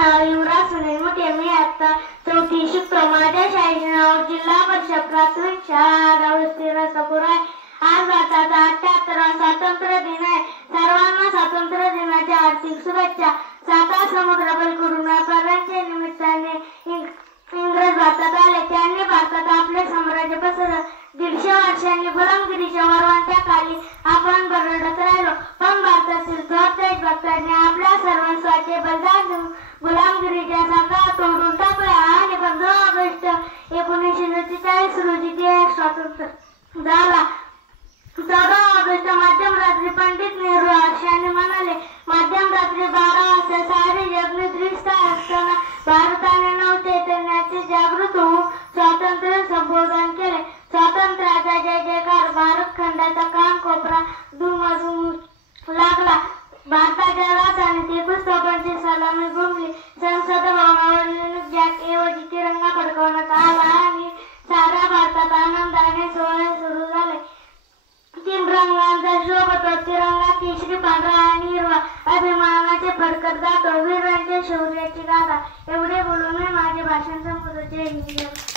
नाव युवराज सुनील मुटे. मी आता 4थी शिकतो. माझ्या शाळेचे नाव जिल्हा परिषद प्राथमिक शाळा रावस्ती रसापूर आहे. आज भारताचा 78वा स्वातंत्र्य दिन आहे. सर्वांना स्वातंत्र्य दिनाच्या हार्दिक शुभेच्छा. साता समुद्र पलीकडून व्यापाऱ्यांच्या निमित्ताने इंग्रज भारतात आले. त्यांनी भारतात आपले साम्राज्य पसरवले. 150 वर्षांनी गुलामगिरीच्या वरवंट्याखाली आपण बरडत राहिलो, पण भारतातील थोर देशभक्तांनी आपल्या सर्वस्वाचे बलिदान देऊन गुलामगिरीच्या सांगा तोडून टाकल्या आणि 15 ऑगस्ट 1947 रोजी देश स्वतंत्र झाला. 14 ऑगस्ट मध्यमरात्री पंडित नेहरू हर्षाने म्हणाले, मध्यमरात्री 12 वाजता सारे जग निद्रिस्त असताना भारताने नवचैतन्याचे जागृत होऊन स्वातंत्र्य संबोधन केले. स्वातंत्र्याचा जय जयकार भारत खंडाचा कानकोपरा दुमदुमू लागला. भारताच्या राजधानीत 21 तोफांची सलामी घुमली. संसद भवनावर जॅक ऐवजी तिरंगा फडकवण्यात आला आणि साऱ्या भारतात आनंदाने सोहळे सुरू झाले. 3 रंगांचा शोभतो तिरंगा, केशरी, पांढरा आणि हिरवा. अभिमानाचे फडकत गातो वीरांच्या शौर्याची गाथा. एवढे बोलून मी माझे भाषण संपवतो. जय हिंद.